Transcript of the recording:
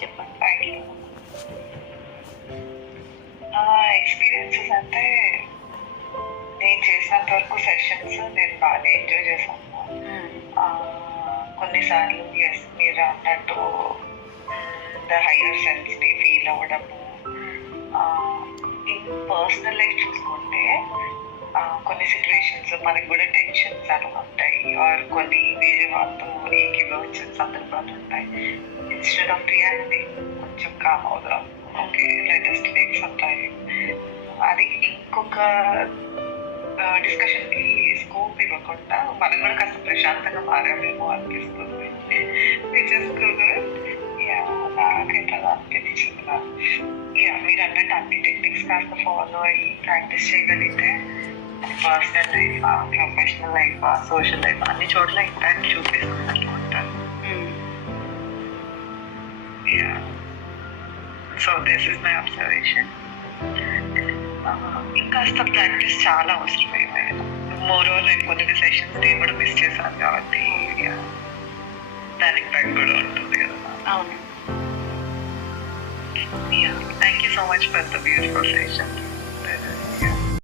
చెప్పండి. ఎక్స్పీరియన్సెస్ అంటే నేను చేసినంత వరకు సెషన్స్ నేను బాగా ఎంజాయ్ చేశాను. కొన్నిసార్లు ఎస్ మీరు అన్నట్టు ద హయ్యర్ సెన్స్ని ఫీల్ అవ్వడము. ఇన్ పర్సనల్ లైఫ్ చూసుకుంటే కొన్ని సిచ్యువేషన్స్ మనకు కూడా టెన్షన్స్ అని ఉంటాయి, ఆర్ కొన్ని వేరే వాళ్ళతో ఏకీభవించిన సందర్భాలు ఉంటాయి. ఇన్స్టెడ్ ఆఫ్ రియాక్టింగ్ కొంచెం కామ్ అవుదాం, okay let's just take some time, అది ఇంకొక డిస్కషన్కి స్కోప్ ఇవ్వకుండా మనం కూడా కాస్త ప్రశాంతంగా మారామేమో అనిపిస్తుంది. నాకైతే అలా అనిపించింది. మీరు అన్నట్టు అన్ని టెక్నిక్స్ కాస్త ఫాలో అయ్యి ప్రాక్టీస్ చేయగలిగితే personal life, professional life, social life అన్ని చోట్ల ఇంపాక్ట్ చూపిస్తుంది అనుకుంటాను. So this is my observation. ఇంకాస్త ప్రాక్టీస్ చాలా అవసరమే. మోరోవర్ నేను కొన్ని సెషన్స్ నేను కూడా మిస్ చేశాను కాబట్టి దాని ఇంపాక్ట్ కూడా ఉంటుంది కదా. అవును. Thank you so much for the beautiful session.